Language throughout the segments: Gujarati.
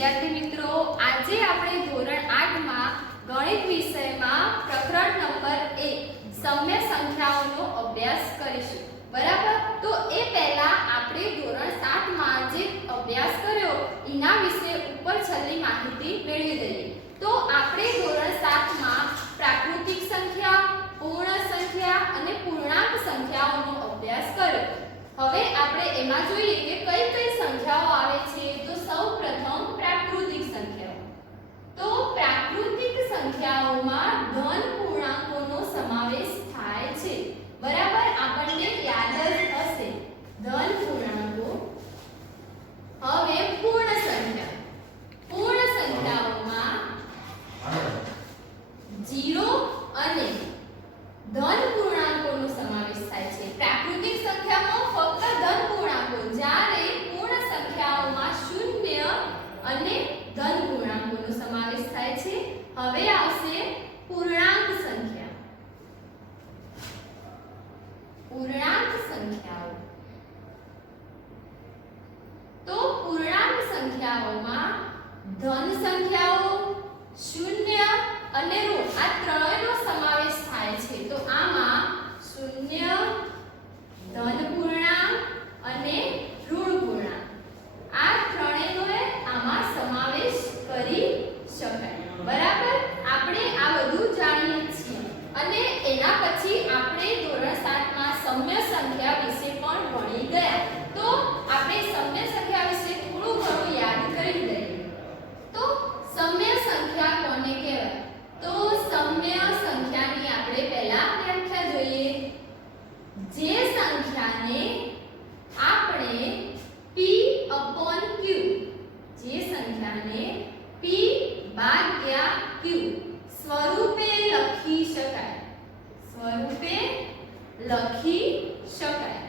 વિદ્યાર્થી મિત્રો, આજે આપણે ધોરણ 8 માં ગણિત વિષયમાં પ્રકરણ નંબર 1 સમ્ય સંખ્યાઓનો અભ્યાસ કરીશું. બરાબર? તો એ પહેલા આપણે ધોરણ 7 માં જે અભ્યાસ કર્યો એના વિશે ઉપર છેલ્લી માહિતી મેળવી લઈએ. તો આપણે ધોરણ 7 માં પ્રાકૃતિક સંખ્યા, પૂર્ણ સંખ્યા અને પૂર્ણાંક સંખ્યાઓનો અભ્યાસ કર્યો. હવે આપણે એમાં જોઈએ કે કઈ કઈ સંખ્યાઓ આવે છે. તો સૌપ્રથમ પ્રાકૃતિક સંખ્યાઓ. તો પ્રાકૃતિક સંખ્યાઓમાં ધન પૂર્ણાંકોનો સમાવેશ થાય છે. બરાબર? આપણને યાદ જ હશે ધન પૂર્ણાંકો. હવે પૂર્ણ સંખ્યા. પૂર્ણ સંખ્યાઓમાં 0 અને ધન પૂર્ણાંકોનો સમાવેશ થાય છે. પ્રાકૃતિક સંખ્યામાં ફક્ત ધન પૂર્ણાંકો, જ્યારે પૂર્ણ સંખ્યાઓમાં 0 અને ધન પૂર્ણાંકોનો સમાવેશ થાય છે. હવે આવશે પૂર્ણાંક સંખ્યા. પૂર્ણાંક સંખ્યાઓ. તો પૂર્ણાંક સંખ્યાઓમાં ધન સંખ્યાઓ, 0 અને ઋણ આ ત્રણેયનો સમાવેશ થાય છે. તો આમાં 0, ધન પૂર્ણાંક અને ઋણ પૂર્ણાંક આ ત્રણેયનો આમાં સમાવેશ કરી શકાય. બરાબર? આપણે આ બધું જાણીએ છીએ અને એના પછી આપણે ધોરણ 7 માં સમ્ય સંખ્યા વિશે પણ ભણી ગયા. તો આપણે સમ્ય સંખ્યા વિશે થોડું ઘણું યાદ કરી લઈએ. તો સમ્ય સંખ્યા કોને કહેવાય? તો સમ્ય સંખ્યાની આપણે પહેલા વ્યાખ્યા જોઈએ. જે સંખ્યાને આપણે p/q, જે સંખ્યાને p/q સ્વરૂપે લખી શકાય, સ્વરૂપે લખી શકાય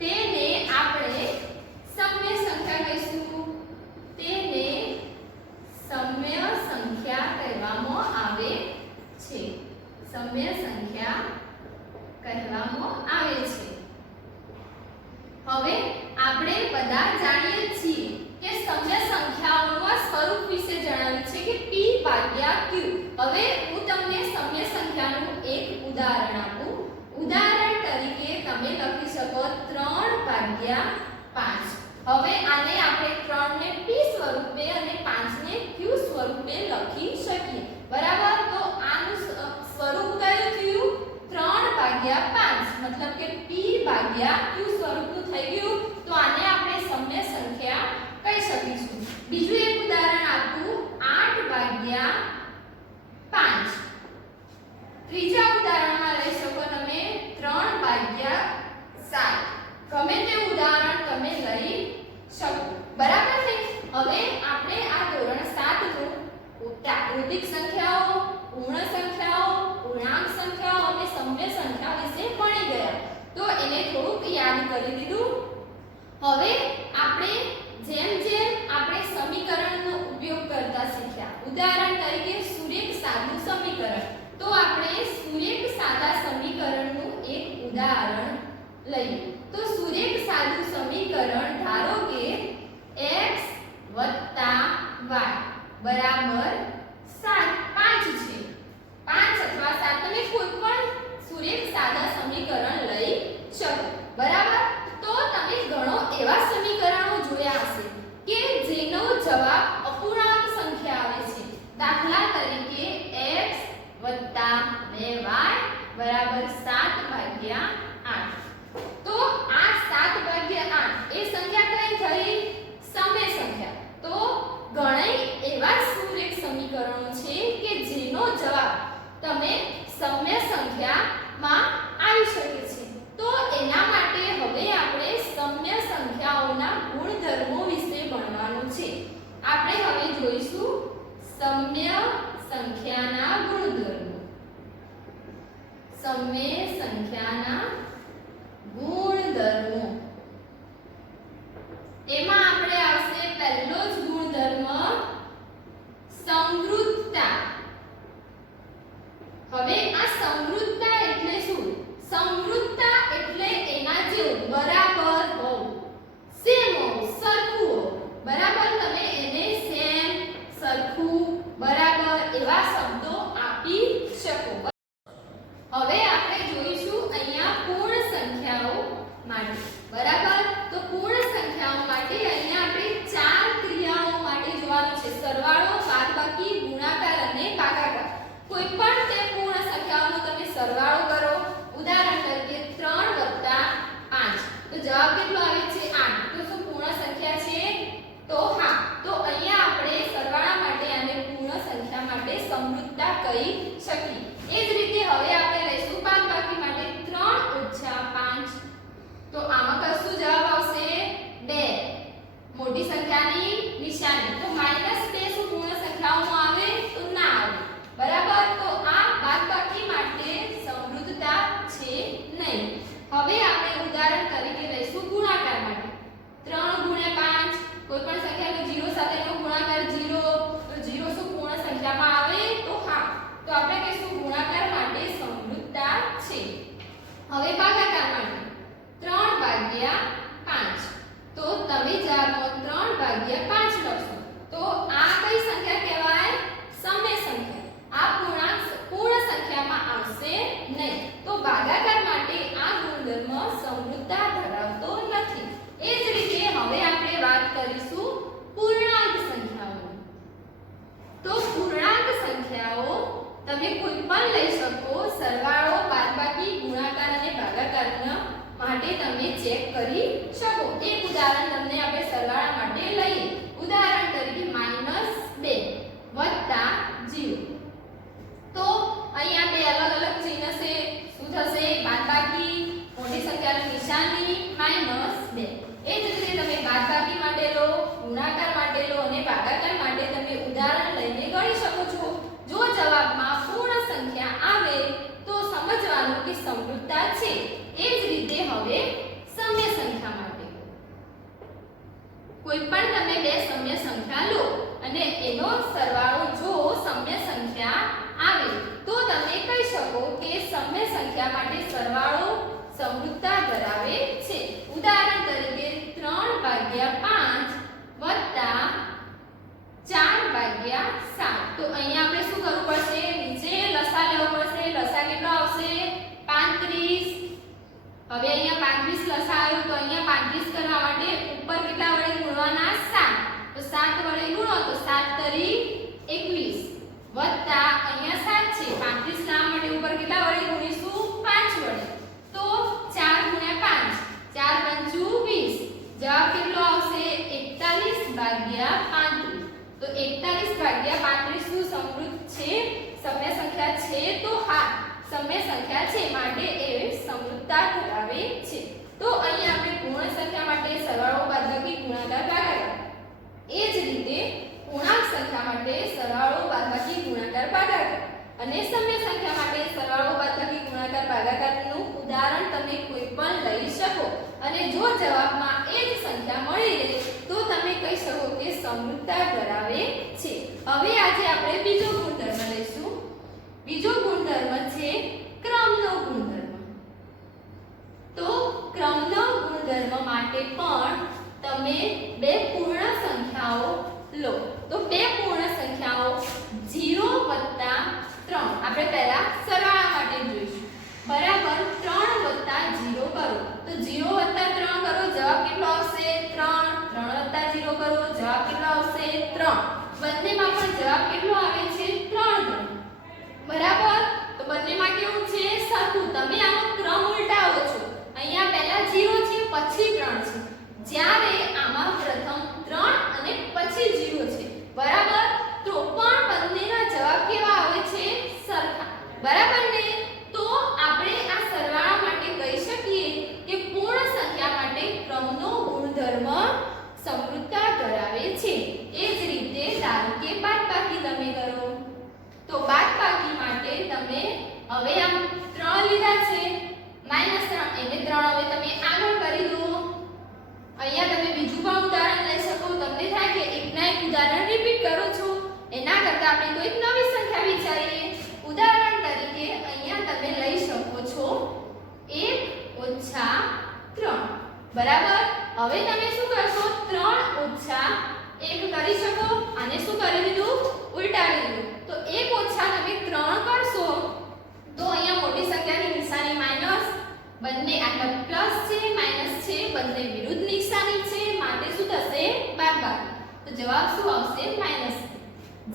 તેને આપણે સમ્ય સંખ્યા કહીશું. તેને સમ્ય સંખ્યા કહેવામાં આવે છે. સમ્ય સંખ્યા કહેવામાં આવે છે. હવે આપણે બધા જાણીએ છીએ કે સમ્ય સંખ્યાઓના સ્વરૂપ વિશે જણાવ્યું છે કે p/q. હવે હું તમને સમ્ય સંખ્યાનું એક ઉદાહરણ આપું. ઉદાહરણ તરીકે તમે લખી શકો 3/5. હવે આને આપણે 3 ને p સ્વરૂપે અને 5 ને q સ્વરૂપે લખી શકીએ. બરાબર? તો આનું સ્વરૂપ કયું થયું? 3/5, મતલબ કે p/q સ્વરૂપનું થઈ ગયું. તો આને આપણે સમ્ય સંખ્યા કહી શકીશું. બીજું એક ઉદાહરણ આપું 8/5. ત્રીજા ઉદાહરણમાં લઈ શકો તમે 3/7. ગમે તે ઉદાહરણ તમે લઈ શકો. બરાબર છે? હવે આપણે આ ધોરણ 7 નું પ્રાકૃતિક સંખ્યાઓ, પૂર્ણ સંખ્યાઓ, પૂર્ણાંક સંખ્યાઓ અને સમ્ય સંખ્યા વિશે ભણી ગયા. તો એને થોડુંક યાદ કરી દીધું. હવે આપણે જેમ જેમ આપણે સમીકરણનો ઉપયોગ કરતા શીખ્યા. ઉદાહરણ તરીકે સુરેખ સાદું સમીકરણ. તો આપણે સુરેખ સાદા સમીકરણનું એક ઉદાહરણ લઈએ. તો સુરેખ સાદું સમીકરણ ધારો કે x + y બરાબર 7, 5 છે. 5 અથવા 7 તમે કોઈ પણ સુરેખ સાદા સમીકરણ લઈ શકો. બરાબર? તો તમે ઘણો એવા સમીકરણો જોયા હશે કે જેનો જવાબ અપૂર્ણાંક સંખ્યા આવે છે. દાખલા તરીકે x + 2y બરાબર 7/8. તો આ 7/8 એ સંખ્યા કઈ થઈ? સમ્ય સંખ્યા. તો ઘણા એવા સુરેખ સમીકરણો છે કે જેનો જવાબ તમે સમ્ય સંખ્યામાં આવી શકે છે. તો એના માટે હવે આપણે સમ્ય સંખ્યાઓના ગુણધર્મો વિશે ભણવાનું છે. આપણે હવે જોઈશું સમ્ય સંખ્યાના ગુણધર્મો. સમ્ય સંખ્યાના ગુણધર્મો. એમાં આપણે આવશે પહેલો જ ગુણધર્મ સમૃદ્ધતા. હવે આ સમૃદ્ધતા એટલે શું? સમૃદ્ધતા એટલે એના જેવું, બરાબર હોવું, સેમ હોવું, સરખું હોવું. બરાબર? માટે બરાબર। તો પૂર્ણ સંખ્યાઓ માટે અહીંયા આપણે ચાર ક્રિયાઓ માટે જોવાનું છે સરવાળો બાદબાકી ગુણાકાર અને ભાગાકાર। કોઈ પણ તે પૂર્ણ સંખ્યાઓનો તમે સરવાળો કરો ઉદાહરણ તરીકે 3 + 5 તો જવાબ કેટલો આવે છે 8 તો શું પૂર્ણ સંખ્યા છે તો હા। તો અહીંયા આપણે સરવાળા માટે અને પૂર્ણ સંખ્યા માટે સમૃદ્ધતા કહી શકીએ। એ જ રીતે હવે આપણે લઈશું બાદબાકી માટે 3 - 5 તો આમાં કશું જવાબ આવશે 2 મોટી સંખ્યાની નિશાની તો -2 શું પૂર્ણ સંખ્યાઓમાં આવે તો ના આવે બરાબર। તો આ બાદબાકી માટે સમૃદ્ધતા છે નહીં। હવે આપણે ઉદાહરણ તરીકે લઈશું ગુણાકાર માટે 3 × 5 કોઈ પણ સંખ્યાનો 0 સાથેનો ગુણાકાર 0 તો 0 શું પૂર્ણ સંખ્યામાં આવે તો હા। તો આપણે કહીશું ગુણાકાર માટે સમૃદ્ધતા છે। હવે ભાગાકાર માટે 3/5 તો તમે જવાબમાં 3/5 લખશો તો આ કઈ સંખ્યા કહેવાય સમય સંખ્યા। આ પૂર્ણ સંખ્યામાં આવશે નહીં। તો ભાગાકાર માટે આ ગુણધર્મ સમૃદ્ધતા ધરાવતો નથી। એ જ રીતે હવે આપણે વાત કરીશું પૂર્ણાંક સંખ્યાઓ। તો પૂર્ણાંક સંખ્યાઓ તમે કોઈ પણ લઈ શકો સરવાળો બાદબાકી ગુણાકાર અને ભાગાકારના માટે તમે ચેક કરી શકો। એક ઉદાહરણ તમને આપણે સરવાળા માટે લઈએ ઉદાહરણ તરીકે -2 + 0 તો અહીંયા બે અલગ અલગ ચિહ્ન છે શું થશે બાદબાકી મોટી સંખ્યાની નિશાની -2 એ જ રીતે તમે બાદબાકી માટે લો ગુણાકાર માટે લો અને ભાગાકાર માટે તમે ઉદાહરણ લઈને ગણી શકો છો। જો જવાબમાં પૂર્ણ સંખ્યા આવે તો સમજવાનું કે સમૃદ્ધતા છે। એ જ રીતે હવે સમય સંખ્યા માટે કોઈ પણ તમે બે સમય સંખ્યા લો અને એનો સરવાળો જો સમય સંખ્યા આવે તો તમે કહી શકો કે સમય સંખ્યા માટે સરવાળો સમૃદ્ધતા ધરાવે છે। ઉદાહરણ તરીકે 3/5 + 4/7 તો અહીંયા આપણે શું કરવું પડશે નીચે લસા લેવો પડશે। લસા કેટલો આવશે 35। હવે અહીંયા 35 લસા આવ્યો તો અહીંયા 35 કરવા માટે ઉપર કેટલા વડે ગુણવાના 7 તો 7 વડે ગુણો તો 7 તરી 21 વત્તા અહીંયા 7 છે 35 ના માટે ઉપર કેટલા વડે ગુણીશું 5 વડે તો 4 × 5 4 × 20 જવાબ કેટલો આવશે 41/35 તો 41/35 નું સમૃદ્ધ છે સમય સંખ્યા છે તો હા સમય સંખ્યા છે માટે એ સમૃદ્ધતા ધરાવે છે। તો અહીં આપણે પૂર્ણ સંખ્યા માટે સરવાળો બાદબાકી ગુણાકાર ભાગાકાર એ જ રીતે પૂર્ણાંક સંખ્યા માટે સરવાળો બાદબાકી ગુણાકાર ભાગાકાર અને સમય સંખ્યા માટે સરવાળો બાદબાકી ગુણાકાર ભાગાકારનું ઉદાહરણ તમે કોઈ પણ લઈ શકો અને જો જવાબમાં એ જ સંખ્યા મળી રહે તો તમે કહી શકો કે સમૃદ્ધતા ધરાવે છે। હવે આજે આપણે બીજો ગુણધર્મ લઈશું। બીજો ગુણધર્મ છે ક્રમનો ગુણધર્મ। તો ક્રમનો ગુણધર્મ માટે પણ તમે બે પૂર્ણ સંખ્યાઓ લો તો બે પૂર્ણ સંખ્યાઓ 0 + 3 આપણે પહેલા સરવાળા માટે જોઈશું બરાબર 3 + 0 કરો તો 0 + 3 કરો જવાબ કેટલો આવશે 3 3 + 0 કરો જવાબ કેટલો આવશે 3 બંનેમાં પણ જવાબ કેટલો આવે છે 3 બરાબર। તો બંનેમાં કેવું છે સરખું તમે આનો ક્રમ ઉલટાવો છો અહીંયા પહેલા 0 છે પછી 3 છે જ્યારે આમાં પ્રથમ 3 અને પછી 0 છે બરાબર। તો પણ બંનેના જવાબ કેવા આવે છે સરખા બરાબર ને। તો આપણે આ સરવાળા માટે કહી શકીએ કે પૂર્ણ સંખ્યા માટે ક્રમનો ગુણધર્મ સમૃદ્ધતા ધરાવે છે। એ જ રીતે ધારો કે બાદબાકી તમે કરો તો બાદબાકી માટે તમે હવે આમ 3 લીધા છે -3 એને 3 હવે તમે આગળ કરી દો। અહીંયા તમે બીજું પણ ઉદાહરણ લઈ શકો તમને થાય કે એકના એક ઉદાહરણ રિપીટ કરો છો એના કરતા આપણે કોઈ નવી સંખ્યા વિચારીએ ઉદાહરણ તરીકે અહીંયા તમે લઈ શકો છો 1 - 3 બરાબર। હવે તમે શું કરશો 3 - 1 કરી શકો આને શું કરી દીધું ઉલટાવી દીધું તો 1 - તમે 3 કરશો તો અહીંયા મોટી સંખ્યાની નિશાની માઈનસ બંને આ પ્લસ છે માઈનસ છે બંને વિરુદ્ધ નિશાની છે માટે શું થશે બાદબાકી તો જવાબ શું આવશે માઈનસ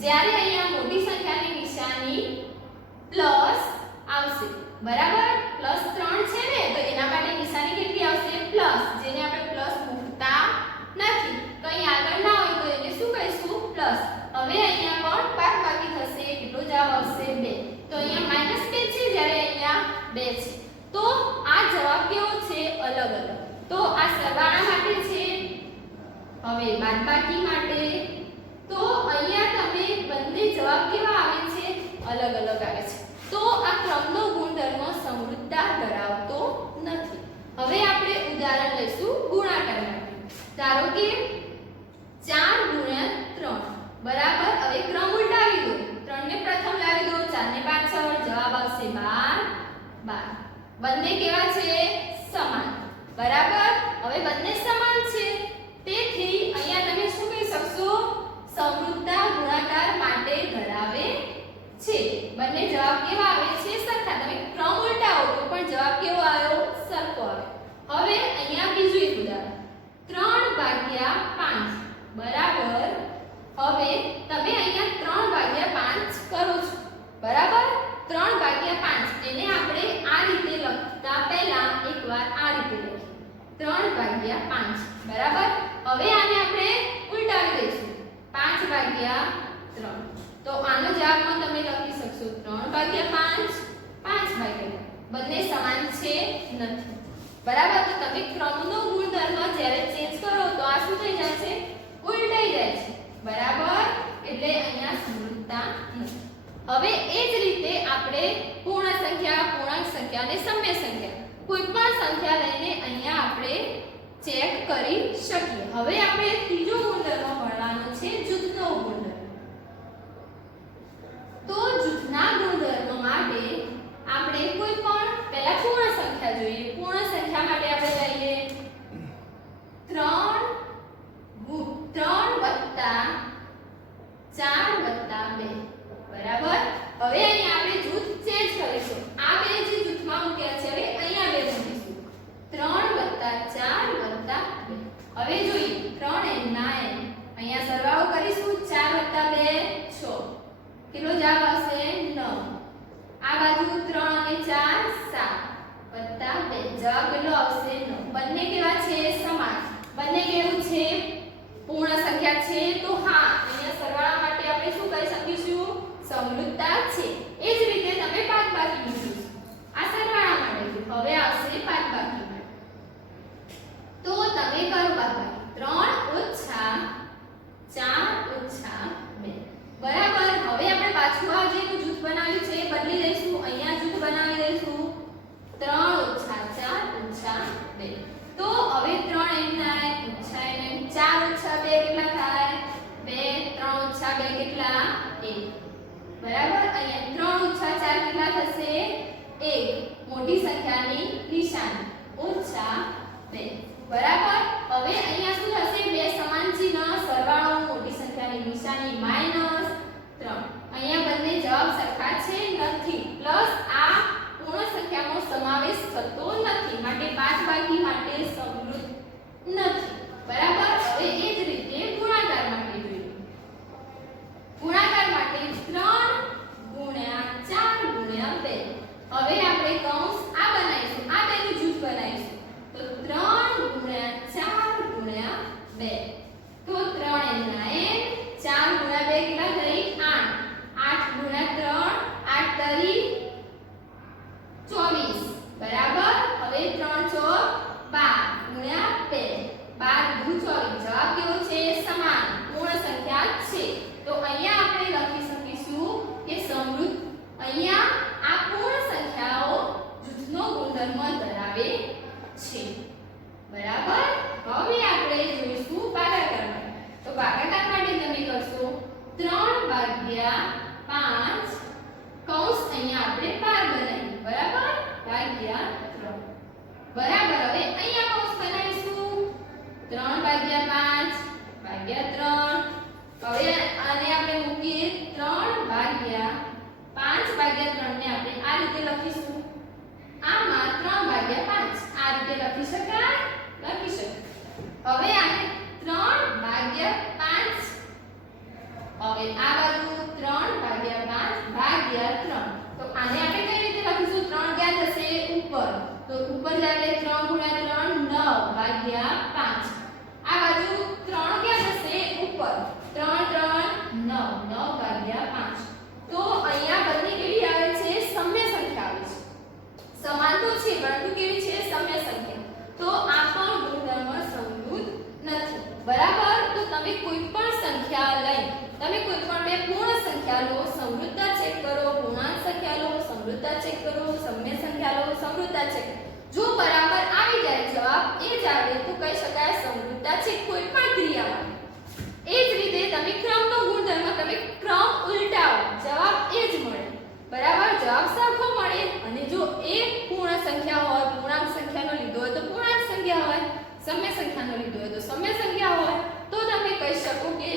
જ્યારે અહીંયા મોટી સંખ્યાની નિશાની પ્લસ આવશે બરાબર પ્લસ 3 છે ને તો એના માટે નિશાની કેટલી આવશે પ્લસ જેને આપણે પ્લસ મૂકતા નથી કઈ આગળ ના હોય તો એને શું કહીશું પ્લસ હવે અહીંયા પણ બાદબાકી થશે કેટલો જવાબ આવશે 2 તો અહીંયા -2 છે જ્યારે અહીંયા 2 છે તો આ જવાબ કેવો છે અલગ અલગ તો આ સરવાળા માટે છે હવે બાદબાકી માટે તો અહીંયા તમે બંને જવાબ કેવા આવે છે અલગ અલગ આવે છે તો આ ક્રમનો ગુણધર્મ સમૃદ્ધતા ધરાવતો નથી હવે આપણે ઉદાહરણ લઈશું ગુણાકાર માટે ધારો કે 4 × 3 બરાબર હવે ક્રમ ઉલટાવી દો 3 ને પ્રથમ લાવી દો 4 ને પાછળ જવાબ આવશે 12 બંને કેવા છે સમાન બરાબર હવે બંને સમાન છે તેથી અહીંયા તમે શું કહી શકશો સમૃદ્ધતા ગુણાકાર માટે ધરાવે છે બંને જવાબ કેવા આવે છે સરખા તમે ક્રમ ઉલટાવો તો પણ જવાબ કેવો આવ્યો સરખો આવે હવે અહીંયા બીજું એક ઉદાહરણ 3/5 બરાબર હવે તમે અહીંયા 3/5 કરો છો બરાબર 3/5 એને આપણે આ રીતે લખતા પહેલા એકવાર આ રીતે લખીએ 3/5 બરાબર હવે આને આપણે ઉલટાવી દઈશું 5/3 તો આનો જવાબમાં તમે લખી શકશો 3/5 5/5 બંને સમાન છે નથી બરાબર તો તમે ક્રમનો ગુણધર્મ જ્યારે ચેન્જ કરો તો આ શું થઈ જાય છે ઉલટાઈ જાય છે બરાબર એટલે અહીંયા સમૃદ્ધતા નથી હવે એ જ રીતે આપણે પૂર્ણ સંખ્યા પૂર્ણાંક સંખ્યા અને સમ્ય સંખ્યા કોઈ પણ સંખ્યા લઈને અહીંયા આપણે ચેક કરી શકીએ હવે આપણે ત્રીજો ગુણધર્મ ભણવાનો છે જૂથનો ગુણધર્મ તો જૂથના ગુણધર્મ માટે આપણે કોઈ પણ પહેલા પૂર્ણ સંખ્યા જોઈએ પૂર્ણ સંખ્યા માટે આપણે લઈએ 3 + 4 + 2 બરાબર હવે અહીંયા આપણે જૂથ ચેન્જ કરીશું આ બે જે જૂથમાં મૂક્યા છે હવે અહીંયા બે મૂકીશું 3 + 4 + 2 હવે જોઈએ 3 × 9 અહીંયા સરવાળો કરીશું 4 + 2 6 કેટલો જવાબ આવશે 9 આ બાજુ 3 અને 4 7 + 2 જવાબ કેટલો આવશે 9 બંને કેવા છે સમાન બંને કેવું છે પૂર્ણ સંખ્યા છે તો હા અહીંયા સરવાળા માટે આપણે શું કરી શકીશું સમૃદ્ધતા છે એ જ રીતે તમે બાદબાકી મૂકીશું આ સરવાળા માટે હવે આવશે બાદબાકી માટે તો તમે કરો બાદબાકી 3 - 4 - 2 બરાબર હવે આપણે પાછું આ જે જૂથ બનાવ્યું છે બદલી દઈશું અહીંયા જૂથ બનાવી દઈશું 3 - 4 - 2 તો હવે 3 × 9 - 4 - 2 કેટલા થાય 2 3 - 2 કેટલા 1 બરાબર અહીંયા 3 - 4 કેટલા થશે 1 મોટી સંખ્યાની નિશાની -2 બરાબર હવે અહીંયા શું થશે બે સમાન ચિહ્ન સરવાળો મોટી સંખ્યાની નિશાની -3 અહીંયા બંને જવાબ સરખા છે નથી પ્લસ આ પૂર્ણ સંખ્યાનો સમાવેશ થતો નથી માટે બાદબાકી માટે સમૃદ્ધ નથી બરાબર હવે એ જ રીતે ગુણાકાર માટે જોઈએ ગુણાકાર માટે 3 × 4 × 2 હવે આપણે કૌંસ આ બનાવીશું આ બેનું જૂથ બનાવીશું તો 3 × 4 × 2 તો 3 × 9 4 × 2 કેટલા થઈ 8 8 × 3 8 તરી 24 બરાબર હવે 3 × 4 12 × 2 12 × 24 જવાબ કેવો છે સમાન પૂર્ણ સંખ્યા છે તો અહીંયા આપણે લખી શકીશું કે સમૃદ્ધ અહીંયા આ પૂર્ણ સંખ્યાઓ જૂથનો ગુણધર્મ ધરાવે છે બરાબર હવે આપણે જોઈશું ભાગાકાર માટે તો ભાગાકાર માટે તમે કરશો 3/5 કૌંસ અહીંયા આપણે 12 બનાવીએ બરાબર ભાગ્યા 3 બરાબર હવે અહીંયા કૌંસ બનાવીશું 3/5 ભાગ્યા 3 હવે આને આપણે મૂકીએ 3/5 ભાગ્યા 3 ને આપણે આ રીતે લખીશું આમાં 3/5 ભાગ્યા 5. આ બાજુ 3 ક્યાં જશે? ઉપર. 3 3 9, 9 ભાગ્યા 5. તો અહીંયા બંને કેવી આવે છે? સમ્ય સંખ્યા આવે છે. સમાન તો છે પરંતુ કેવી છે? સમ્ય સંખ્યા. તો આ પણ ગુણધર્મ સમૃદ્ધ નથી. બરાબર? તો તમે કોઈ પણ સંખ્યા લઈ, તમે કોઈ પણ બે પૂર્ણ સંખ્યા લો, સમૃદ્ધતા ચેક કરો, પૂર્ણાંક સંખ્યા લો, સમૃદ્ધતા ચેક કરો, સમ્ય સંખ્યા લો, સમૃદ્ધતા ચેક. જો બરાબર આવી જાય જવાબ એ જ આવે તો કહી શકાય સમૃદ્ધતા ચેક કોઈ પણ ક્રિયામાં. એ જ રીતે તમે ક્રમનો ગુણધર્મ, તમે ક્રમ ઉલટાવો, જવાબ એ જ મળે. બરાબર? જવાબ સરખો મળે. અને જો એક પૂર્ણ સંખ્યા હોય, પૂર્ણાંક સંખ્યાનો લીધો હોય તો પૂર્ણાંક સંખ્યા હોય, સમ્ય સંખ્યાનો લીધો હોય તો સમ્ય સંખ્યા હોય, તો તમે કહી શકો કે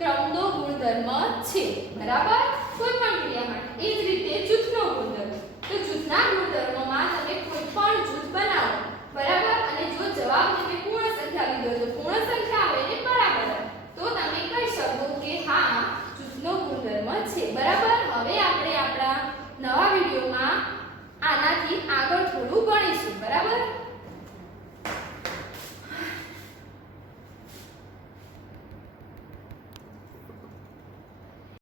ક્રમનો ગુણધર્મ છે. બરાબર? કોઈ પણ ક્રિયા માટે. એ જ રીતે જૂથનો ગુણધર્મ. તો જૂથના ગુણધર્મમાં તમે કોઈ પણ જૂથ બનાવો, બરાબર? અને જો જવાબ તમે પૂર્ણ સંખ્યા લીધો તો પૂર્ણ સંખ્યા આવે ને બરાબર આવે, તો તમે કહી શકો કે હા જૂથનો ગુણધર્મ છે. બરાબર? હવે આપણે આપણા નવા વિડિયોમાં આનાથી આગળ થોડું ભણીશું. બરાબર?